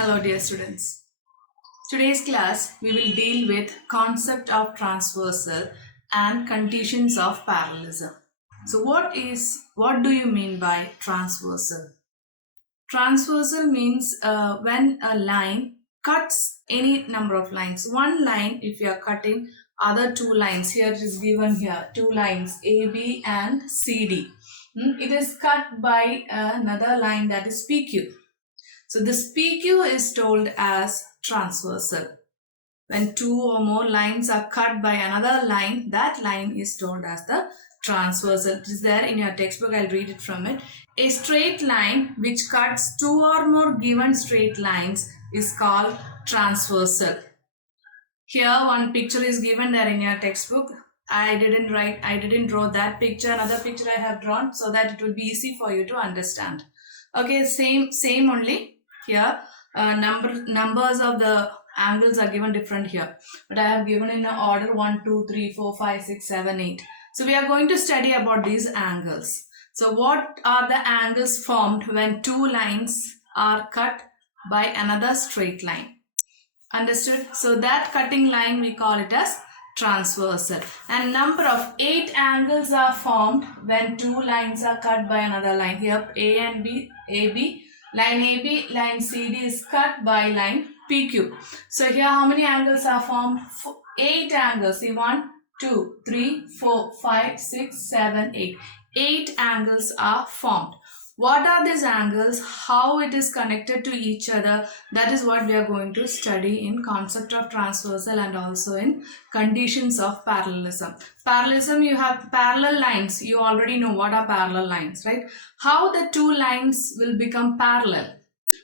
Hello dear students. Today's class we will deal with concept of transversal and conditions of parallelism. So what do you mean by transversal? Transversal means when a line cuts any number of lines. One line, if you are cutting other two lines, here it is given here, two lines AB and CD. It is cut by another line, that is PQ. So this PQ is told as transversal. When two or more lines are cut by another line, that line is told as the transversal. It is there in your textbook. I'll read it from it. A straight line which cuts two or more given straight lines is called transversal. Here one picture is given there in your textbook. I didn't draw that picture. Another picture I have drawn so that it will be easy for you to understand. Okay, same only. Here numbers of the angles are given different here, but I have given in the order 1 2 3 4 5 6 7 8. So we are going to study about these angles. So what are the angles formed when two lines are cut by another straight line? Understood? So that cutting line we call it as transversal, and number of 8 angles are formed when two lines are cut by another line. Here A and B, AB, line AB, line CD is cut by line PQ. So here how many angles are formed? 8 angles. See, 1 2 3 4 5 6 7 8. 8 angles are formed. What are these angles? How it is connected to each other? That is what we are going to study in concept of transversal and also in conditions of parallelism. Parallelism, you have parallel lines. You already know what are parallel lines, right? How the two lines will become parallel?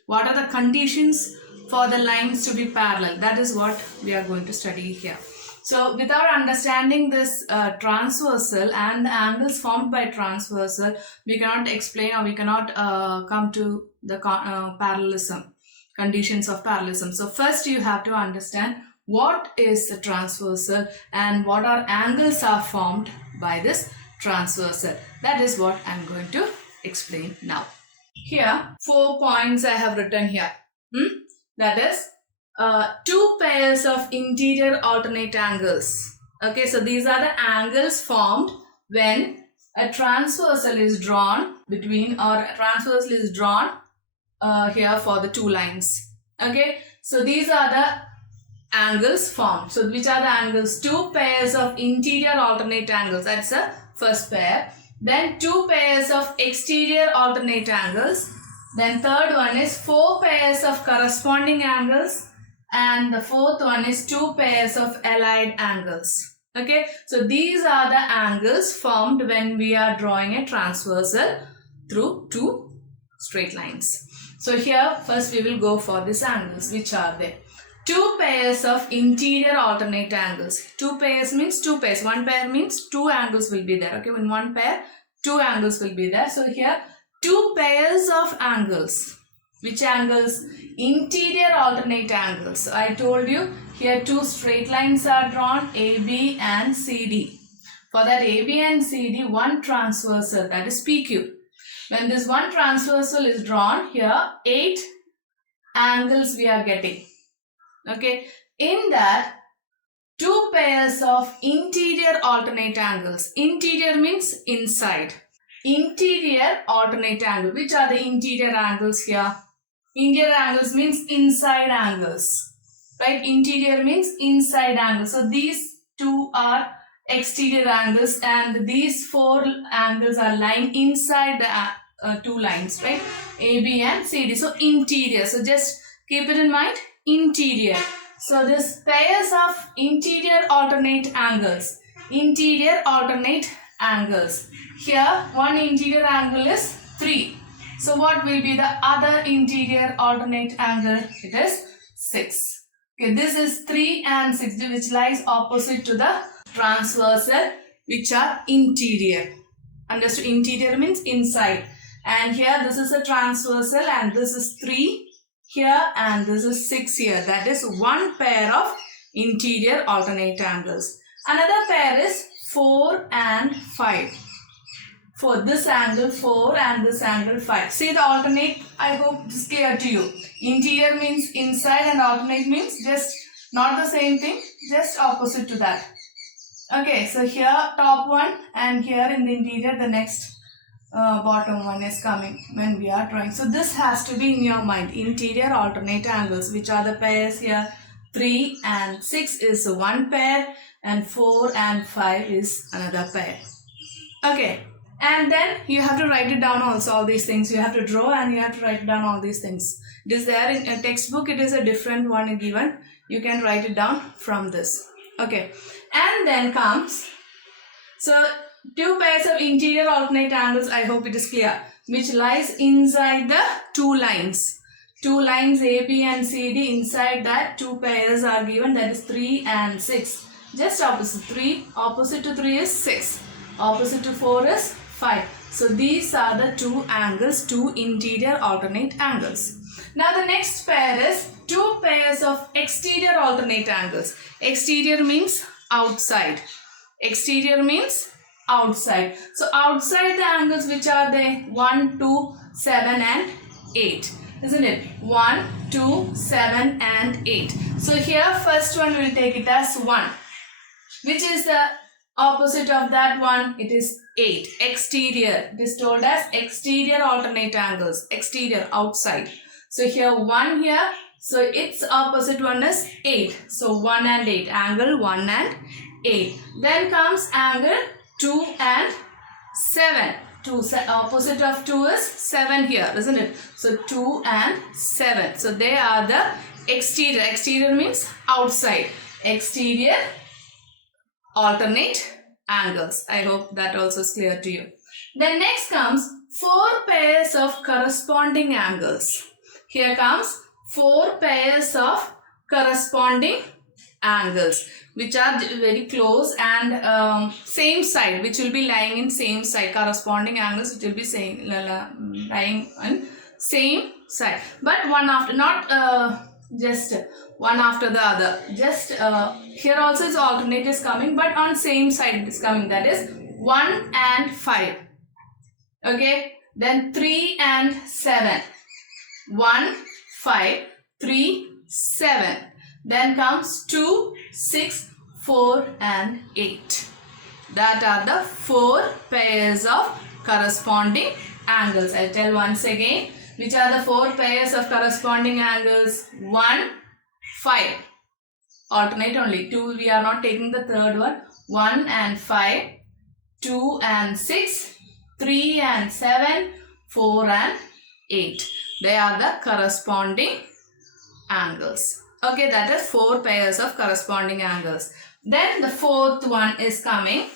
What are the conditions for the lines to be parallel? That is what we are going to study here. So without understanding this transversal and the angles formed by transversal, we cannot explain or we cannot come to the parallelism, conditions of parallelism. So first you have to understand what is the transversal and what are angles are formed by this transversal. That is what I am going to explain now. Here 4 points I have written here. That is two pairs of interior alternate angles. Okay, so these are the angles formed when a transversal is drawn between, or a transversal is drawn here for the two lines. Okay, so these are the angles formed. So which are the angles? Two pairs of interior alternate angles. That's the first pair. Then two pairs of exterior alternate angles. Then third one is 4 pairs of corresponding angles. And the fourth one is 2 pairs of allied angles. Okay, so these are the angles formed when we are drawing a transversal through two straight lines. So here first we will go for these angles. Which are they? 2 pairs of interior alternate angles. 2 pairs means 2 pairs. 1 pair means 2 angles will be there. Okay, in 1 pair 2 angles will be there. So here 2 pairs of angles. Which angles? Interior alternate angles. So I told you here two straight lines are drawn, AB and CD. For that AB and CD, one transversal, that is PQ. When this one transversal is drawn, here 8 angles we are getting. Okay, in that 2 pairs of interior alternate angles. Interior means inside. Interior alternate angle. Which are the interior angles here? Interior angles means inside angles, right? Interior means inside angles. So these two are exterior angles and these 4 angles are lying inside the two lines, right? AB and CD. So interior. So just keep it in mind. Interior. So this pairs of interior alternate angles. Interior alternate angles. Here one interior angle is 3. So what will be the other interior alternate angle? It is 6. Okay, this is 3 and 6, which lies opposite to the transversal, which are interior. Understood? Interior means inside. And here this is a transversal and this is 3 here and this is 6 here. That is one pair of interior alternate angles. Another pair is 4 and 5. 4. This angle 4 and this angle 5. See the alternate, I hope this is clear to you. Interior means inside and alternate means just not the same thing, just opposite to that. Okay, so here top one and here in the interior the next bottom one is coming when we are drawing. So this has to be in your mind. Interior alternate angles, which are the pairs here. 3 and 6 is one pair and 4 and 5 is another pair. Okay, and then you have to write it down also, all these things. You have to draw and you have to write down all these things. It is there in a textbook, it is a different one given. You can write it down from this. Okay, and then comes, so two pairs of interior alternate angles, I hope it is clear, which lies inside the two lines. Two lines AB and CD, inside that two pairs are given, that is 3 and 6. Just opposite. 3, opposite to 3 is 6. Opposite to 4 is 5. So these are the two angles, two interior alternate angles. Now the next pair is two pairs of exterior alternate angles. Exterior means outside. Exterior means outside. So outside the angles, which are they? 1, 2, 7 and 8. Isn't it? 1, 2, 7 and 8. So here first one we will take it as 1. Which is the opposite of that one? It is 8. Exterior. It is told as exterior alternate angles. Exterior, outside. So here 1 here. So its opposite one is 8. So 1 and 8. Angle 1 and 8. Then comes angle 2 and 7. 2, opposite of 2 is 7 here, isn't it? So 2 and 7. So they are the exterior. Exterior means outside. Exterior alternate angles. I hope that also is clear to you. Then next comes 4 pairs of corresponding angles. Here comes 4 pairs of corresponding angles, which are very close and same side, which will be lying in same side. Corresponding angles which will be lying on same side, but one after, not just one after the other. Just here also is alternate is coming, but on same side it is coming. That is 1 and 5. Okay, then 3 and 7. 1, 5, 3, 7. Then comes 2, 6, 4 and 8. That are the 4 pairs of corresponding angles. I'll tell once again. Which are the 4 pairs of corresponding angles? 1, 5. Alternate only. 2, we are not taking the third one. 1 and 5. 2 and 6. 3 and 7. 4 and 8. They are the corresponding angles. Okay, that is 4 pairs of corresponding angles. Then the fourth one is coming.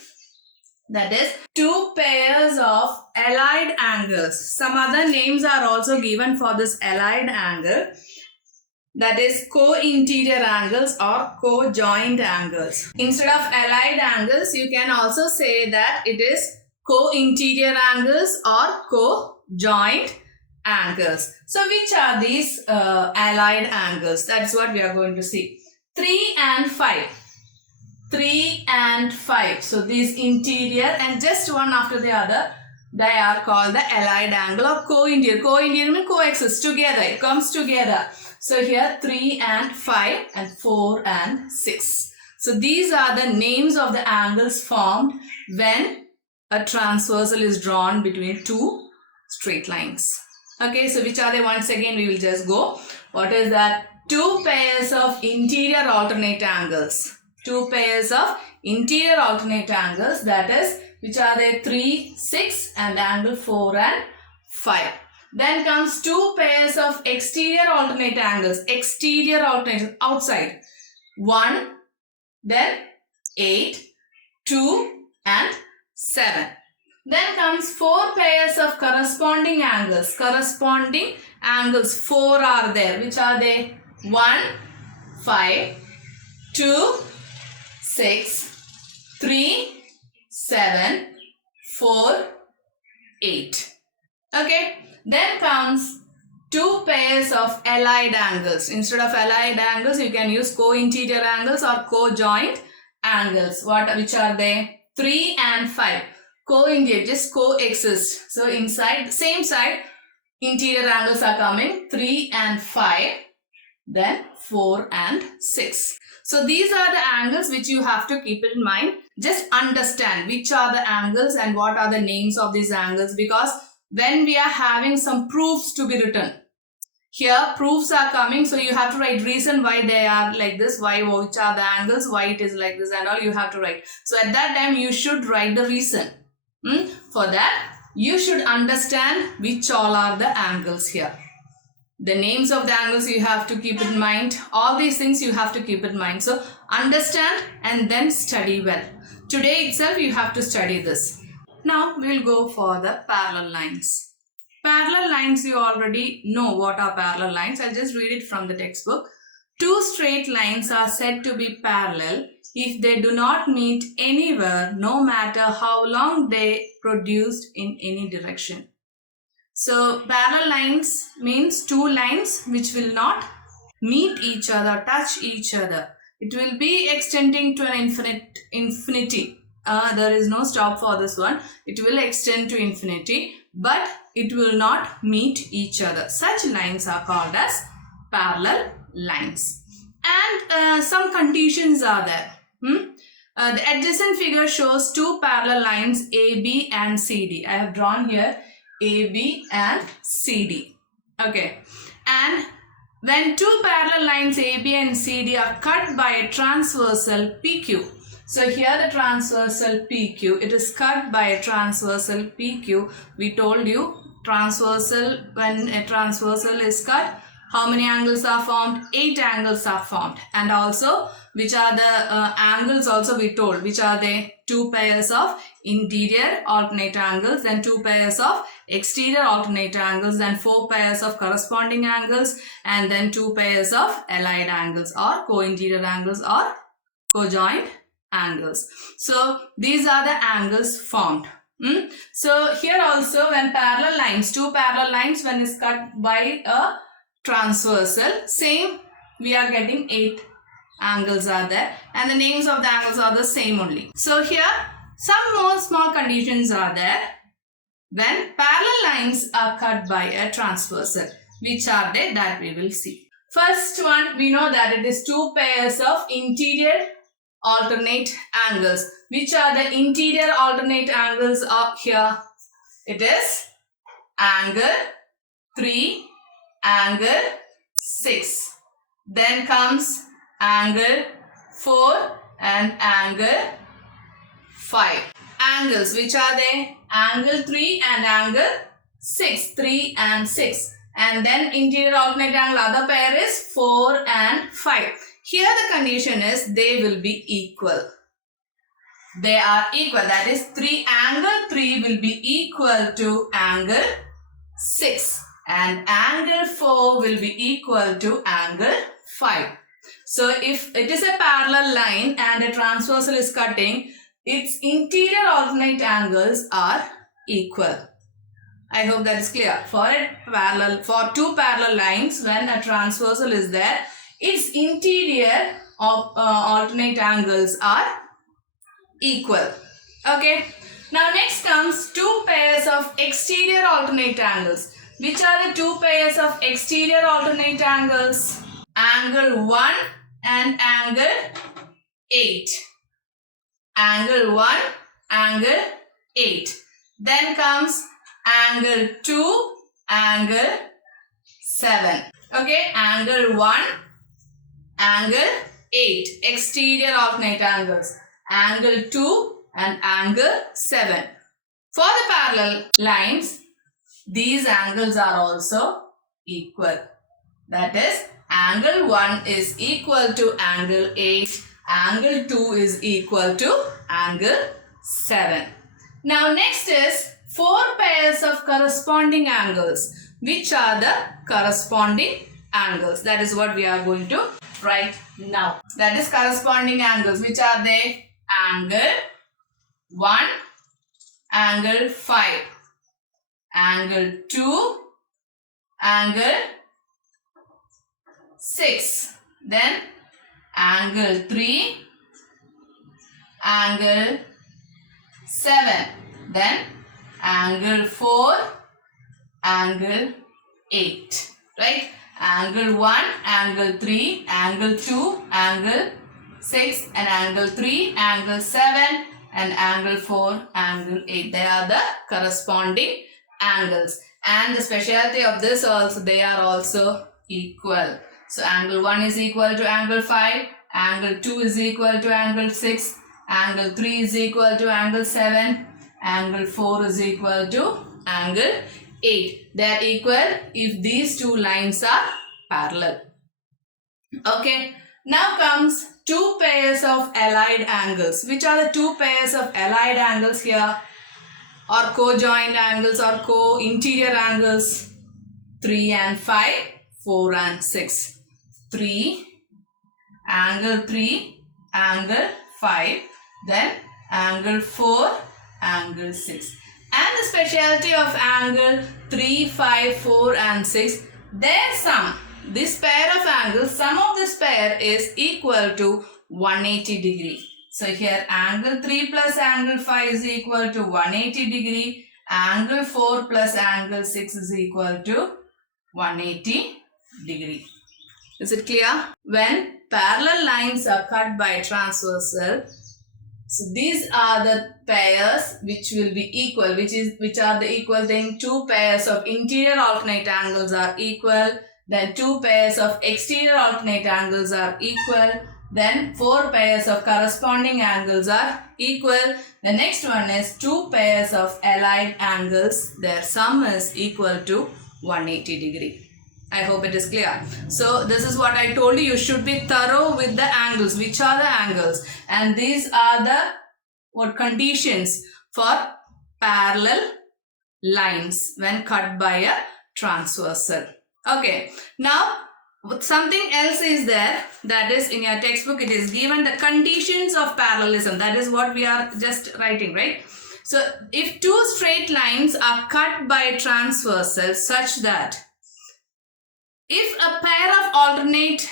That is 2 pairs of allied angles. Some other names are also given for this allied angle. That is co-interior angles or co-joint angles. Instead of allied angles, you can also say that it is co-interior angles or co-joint angles. So which are these allied angles? That's what we are going to see. 3 and 5. 3 and 5. So these interior and just one after the other, they are called the allied angle or co-interior. Co-interior means coexist together. It comes together. So here 3 and 5 and 4 and 6. So these are the names of the angles formed when a transversal is drawn between two straight lines. Okay, so which are they? Once again we will just go. What is that? 2 pairs of interior alternate angles. 2 pairs of interior alternate angles, that is, which are they? 3, 6 and angle 4 and 5. Then comes 2 pairs of exterior alternate angles. Exterior alternate, outside. 1, then 8, 2 and 7. Then comes 4 pairs of corresponding angles. Corresponding angles 4 are there. Which are they? 1, 5, 2, 6, 3, 7, 4, 8. Okay. Then comes 2 pairs of allied angles. Instead of allied angles, you can use co-interior angles or co-joint angles. Which are they? 3 and 5. co-interior, just coexist. So inside, same side, interior angles are coming 3 and 5, then 4 and 6. So these are the angles which you have to keep in mind. Just understand which are the angles and what are the names of these angles, because when we are having some proofs to be written, here proofs are coming, so you have to write reason why they are like this, why, which are the angles, why it is like this, and all you have to write. So at that time you should write the reason. For that you should understand which all are the angles here. The names of the angles you have to keep in mind. All these things you have to keep in mind. So understand and then study well. Today itself you have to study this. Now we will go for the parallel lines. Parallel lines, you already know what are parallel lines. I'll just read it from the textbook. Two straight lines are said to be parallel if they do not meet anywhere, no matter how long they produced in any direction. So parallel lines means two lines which will not meet each other, touch each other. It will be extending to an infinity. There is no stop for this one. It will extend to infinity, but it will not meet each other. Such lines are called as parallel lines. And some conditions are there. The adjacent figure shows two parallel lines AB and CD. I have drawn here AB and CD. Okay. And when two parallel lines AB and CD are cut by a transversal PQ. So here the transversal PQ, it is cut by a transversal PQ. We told you transversal, when a transversal is cut, how many angles are formed? 8 angles are formed. And also, which are the angles also we told, which are they? Two pairs of interior alternate angles, then two pairs of exterior alternate angles, then four pairs of corresponding angles, and then two pairs of allied angles or co-interior angles or co-joint angles. So these are the angles formed. So here also, when parallel lines, two parallel lines, when is cut by a transversal, same, we are getting 8 angles are there, and the names of the angles are the same only. So here some more small conditions are there when parallel lines are cut by a transversal. Which are they? That we will see. First one, we know that it is two pairs of interior alternate angles. Which are the interior alternate angles up here? It is angle 3, angle 6. Then comes angle 4 and angle 5. Angles, which are they? Angle 3 and angle 6. 3 and 6. And then interior alternate angle, other pair is 4 and 5. Here the condition is they will be equal. They are equal. That is angle 3 will be equal to angle 6. And angle 4 will be equal to angle 5. So if it is a parallel line and a transversal is cutting, its interior alternate angles are equal. I hope that is clear. For two parallel lines, when a transversal is there, its interior alternate angles are equal. Okay. Now next comes two pairs of exterior alternate angles. Which are the two pairs of exterior alternate angles? Angle 1 and angle 8. Angle 1, angle 8. Then comes angle 2, angle 7. Okay, angle 1, angle 8. Exterior alternate angles. Angle 2 and angle 7. For the parallel lines, these angles are also equal. That is, angle 1 is equal to angle 8. Angle 2 is equal to angle 7. Now next is 4 pairs of corresponding angles. Which are the corresponding angles? That is what we are going to write now. That is corresponding angles. Which are they? Angle 1, angle 5. Angle 2, angle 6. Then angle 3, angle 7. then angle 4, angle 8, right? Angle 1, angle 3, angle 2, angle 6, and angle 3, angle 7, and angle 4, angle 8. They are the corresponding angles. And the specialty of this also, they are also equal. So angle 1 is equal to angle 5, angle 2 is equal to angle 6, angle 3 is equal to angle 7, angle 4 is equal to angle 8. They are equal if these two lines are parallel. Okay. Now comes two pairs of allied angles. Which are the two pairs of allied angles here? Or co-joined angles or co-interior angles? 3 and 5, 4 and 6. 3, angle 3, angle 5, then angle 4, angle 6. And the specialty of angle 3, 5, 4 and 6, their sum, this pair of angles, sum of this pair is equal to 180 degree. So here angle 3 plus angle 5 is equal to 180 degree. Angle 4 plus angle 6 is equal to 180 degree. Is it clear? When parallel lines are cut by transversal, so these are the pairs which will be equal, which are the equal thing. Two pairs of interior alternate angles are equal. Then two pairs of exterior alternate angles are equal. Then four pairs of corresponding angles are equal. The next one is two pairs of allied angles. Their sum is equal to 180 degree. I hope it is clear. So this is what I told you. You should be thorough with the angles. Which are the angles? And these are the conditions for parallel lines when cut by a transversal. Okay. Now something else is there, that is in your textbook it is given the conditions of parallelism. That is what we are just writing, right? So if two straight lines are cut by transversal such that if a pair of alternate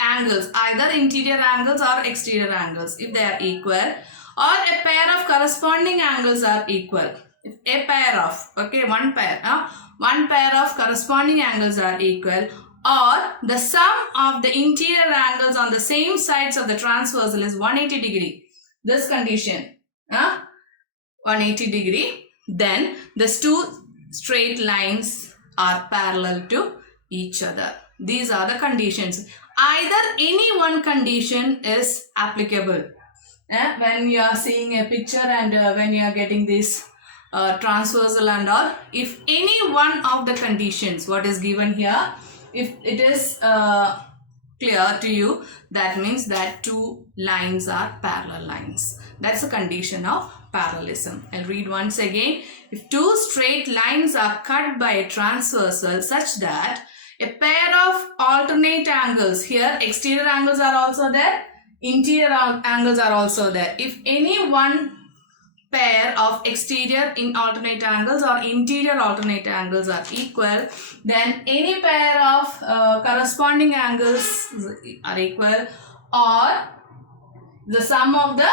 angles, either interior angles or exterior angles, if they are equal, or a pair of corresponding angles are equal, if a pair of, one pair of corresponding angles are equal, or the sum of the interior angles on the same sides of the transversal is 180 degree, this condition, 180 degree, then these two straight lines are parallel to each other. These are the conditions. Either any one condition is applicable. When you are seeing a picture and when you are getting this transversal and all, if any one of the conditions what is given here, if it is clear to you, that means that two lines are parallel lines. That's a condition of parallelism. I'll read once again. If two straight lines are cut by a transversal such that a pair of alternate angles, here exterior angles are also there, interior angles are also there. If any one pair of exterior in alternate angles or interior alternate angles are equal, then any pair of corresponding angles are equal, or the sum of the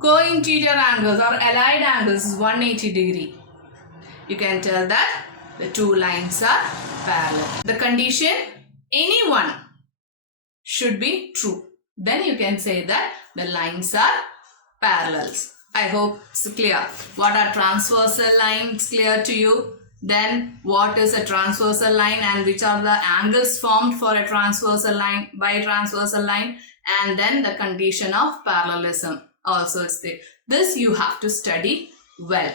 co-interior angles or allied angles is 180 degree. You can tell that the two lines are parallel. The condition, any one should be true. Then you can say that the lines are parallels. I hope it's clear. What are transversal lines clear to you? Then what is a transversal line and which are the angles formed for a transversal line by a transversal line, and then the condition of parallelism also is there. This you have to study well.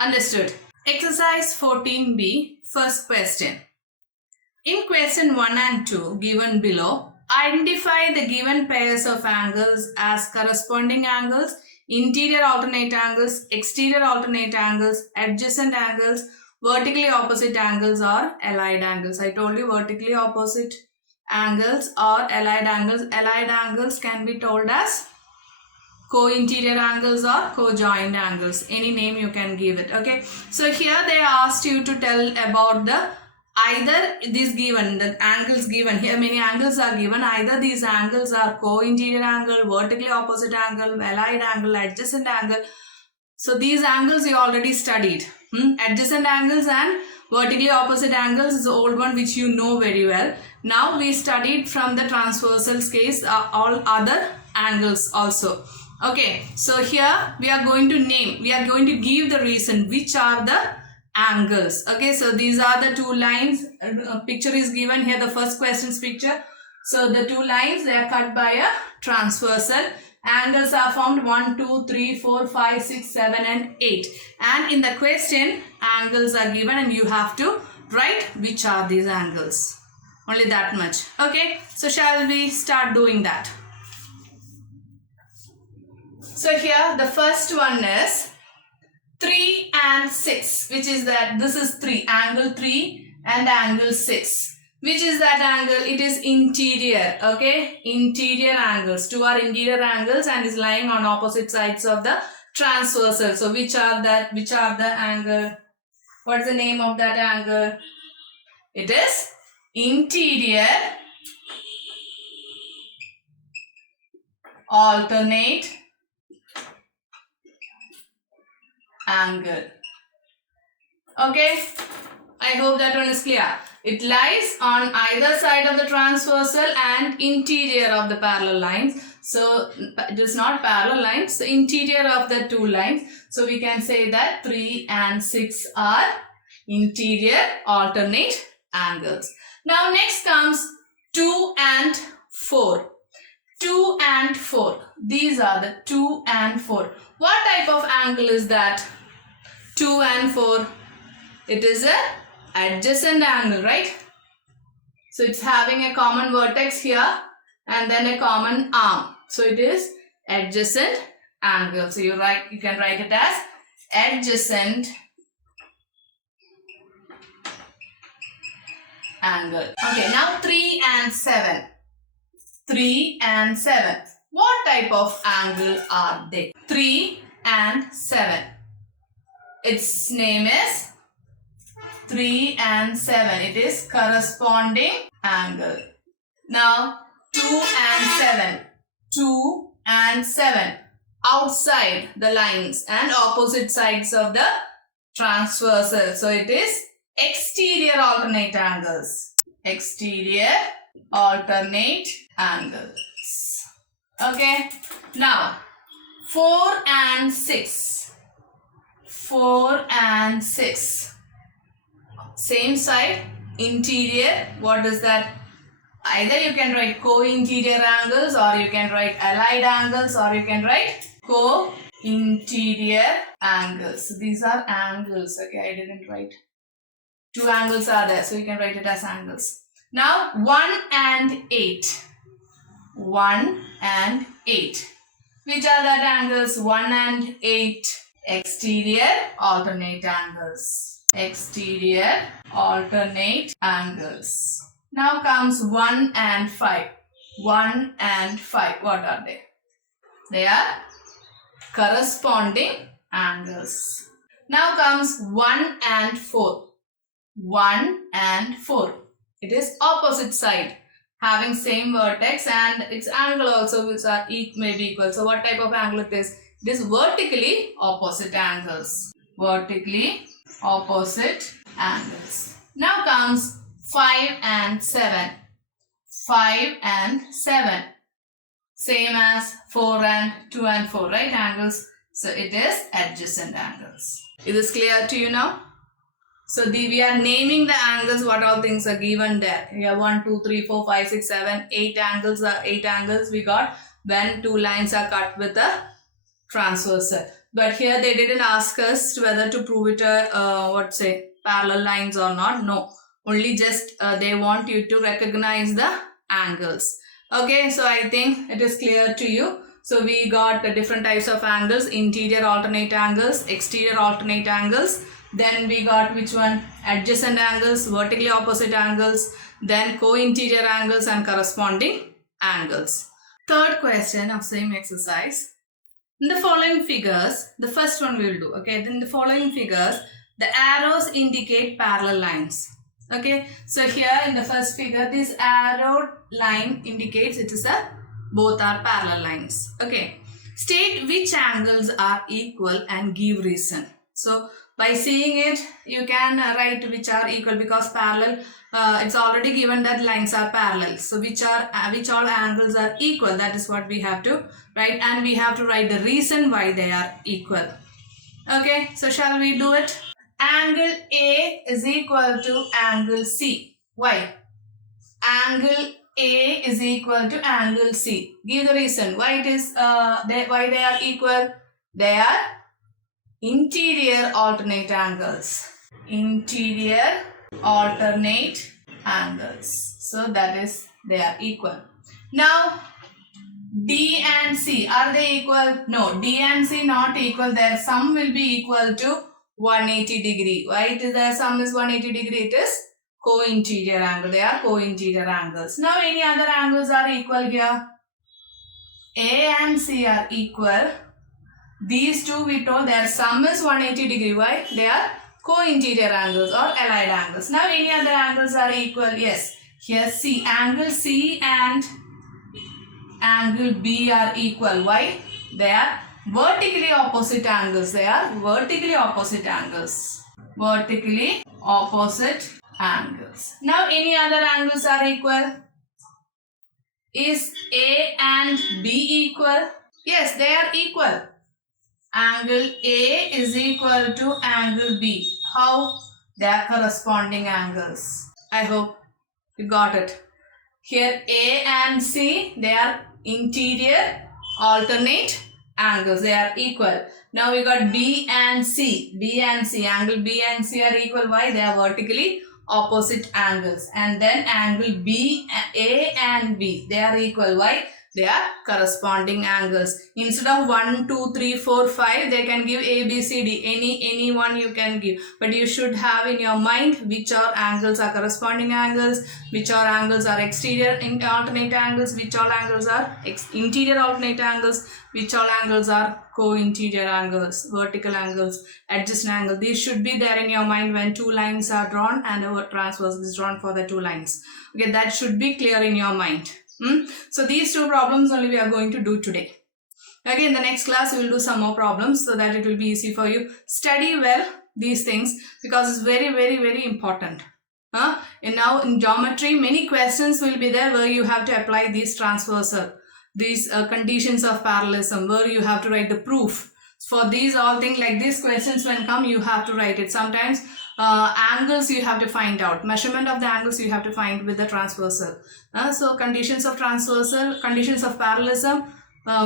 Understood? Exercise 14b, first question. In question 1 and 2 given below, identify the given pairs of angles as corresponding angles, interior alternate angles, exterior alternate angles, adjacent angles, vertically opposite angles or allied angles. I told you vertically opposite angles or allied angles. Allied angles can be told as co-interior angles or co-joined angles. Any name you can give it. Okay. So here they asked you to tell about the either this given, the angles given. Here many angles are given. Either these angles are co-interior angle, vertically opposite angle, allied angle, adjacent angle. So these angles you already studied. Adjacent angles and vertically opposite angles is the old one which you know very well. Now we studied from the transversal case all other angles also. Okay, so here we are going to name, we are going to give the reason which are the angles. Okay, so these are the two lines. Picture is given here, the first question's picture. So the two lines, they are cut by a transversal. Angles are formed 1, 2, 3, 4, 5, 6, 7 and 8. And in the question, angles are given and you have to write which are these angles. Only that much. Okay, so shall we start doing that? So here the first one is 3 and 6, which is that this is 3, angle 3 and angle 6. Which is that angle? It is interior. Okay, interior angles. Two are interior angles and is lying on opposite sides of the transversal. So which are that? Which are the angle? What is the name of that angle? It is interior alternate angle. Okay, I hope that one is clear. It lies on either side of the transversal and interior of the parallel lines. So it is not parallel lines, the interior of the two lines. So we can say that 3 and 6 are interior alternate angles. Now next comes 2 and 4. 2 and 4. These are the 2 and 4. What type of angle is that? 2 and 4. It is a adjacent angle, right? So it's having a common vertex here and then a common arm. So it is adjacent angle. So you can write it as adjacent angle. Okay, now 3 and 7. 3 and 7. What type of angle are they? 3 and 7. Its name is 3 and 7. It is corresponding angle. Now 2 and 7. 2 and 7. Outside the lines and opposite sides of the transversal. So it is exterior alternate angles. Exterior alternate angles. Okay. Now 4 and 6. 4 and 6. Same side, interior. What is that? Either you can write co-interior angles or you can write allied angles or you can write co-interior angles. These are angles. Okay, I didn't write. Two angles are there, so you can write it as angles. Now 1 and 8. 1 and 8. Which are that angles? 1 and 8. Exterior alternate angles. Exterior alternate angles. Now comes 1 and 5. 1 and 5. What are they? They are corresponding angles. Now comes 1 and 4. 1 and 4. It is opposite side, having same vertex and its angle also which are may be equal. So what type of angle it is? It is vertically opposite angles. Vertically opposite angles. Now comes 5 and 7. 5 and 7. Same as 4 and 2 and 4, right? Angles. So it is adjacent angles. Is this clear to you now? So we are naming the angles, what all things are given there. We have 1, 2, 3, 4, 5, 6, 7, 8 angles. 8 angles we got when two lines are cut with a transversal. But here they didn't ask us whether to prove it parallel lines or not. No, only just they want you to recognize the angles. Okay, so I think it is clear to you. So we got different types of angles: interior alternate angles, exterior alternate angles. Then we got which one? Adjacent angles, vertically opposite angles, then co-interior angles and corresponding angles. Third question of same exercise. In the following figures, the first one we will do. Okay, then the following figures, the arrows indicate parallel lines. Okay, so here in the first figure, this arrow line indicates it is both are parallel lines. Okay, State which angles are equal and give reason. So by seeing it, you can write which are equal, because parallel, it's already given that lines are parallel. So which all angles are equal, that is what we have to write, and we have to write the reason why they are equal. Okay, so shall we do it? Angle A is equal to angle C. Why? Angle A is equal to angle C. Give the reason why it is why they are equal. They are interior alternate angles. Interior alternate angles. So that is they are equal. Now D and C, are they equal? No, D and C not equal. Their sum will be equal to 180 degree. Why it is their sum is 180 degree? It is co-interior angle. They are co-interior angles. Now any other angles are equal here. A and C are equal. These two we told their sum is 180 degree. Why? They are co-interior angles or allied angles. Now any other angles are equal? Yes. Here C, angle C and angle B are equal. Why? They are vertically opposite angles. They are vertically opposite angles. Vertically opposite angles. Now any other angles are equal? Is A and B equal? Yes, they are equal. Angle A is equal to angle B. How? They are corresponding angles. I hope you got it. Here A and C, they are interior alternate angles. They are equal. Now we got B and C. B and C. Angle B and C are equal. Why? They are vertically opposite angles. And then angle B, A and B. They are equal. Why? They are corresponding angles. Instead of 1, 2, 3, 4, 5, they can give A, B, C, D. Any one you can give. But you should have in your mind which are angles are corresponding angles, which are angles are exterior alternate angles, which all angles are interior alternate angles, which all angles are co-interior angles, vertical angles, adjacent angle. These should be there in your mind when two lines are drawn and a transverse is drawn for the two lines. Okay, that should be clear in your mind. So these two problems only we are going to do today. Okay, in the next class we will do some more problems so that it will be easy for you. Study well these things because it's very important. And now in geometry many questions will be there where you have to apply these transversal, these conditions of parallelism, where you have to write the proof. For these all things like these questions when come, you have to write it. Sometimes angles you have to find out, measurement of the angles you have to find with the transversal. So conditions of transversal, conditions of parallelism,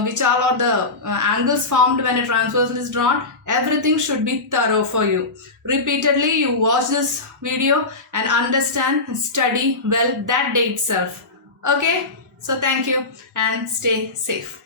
which all are the angles formed when a transversal is drawn. Everything should be thorough for you. Repeatedly you watch this video and understand and study well that day itself. Okay, so thank you and stay safe.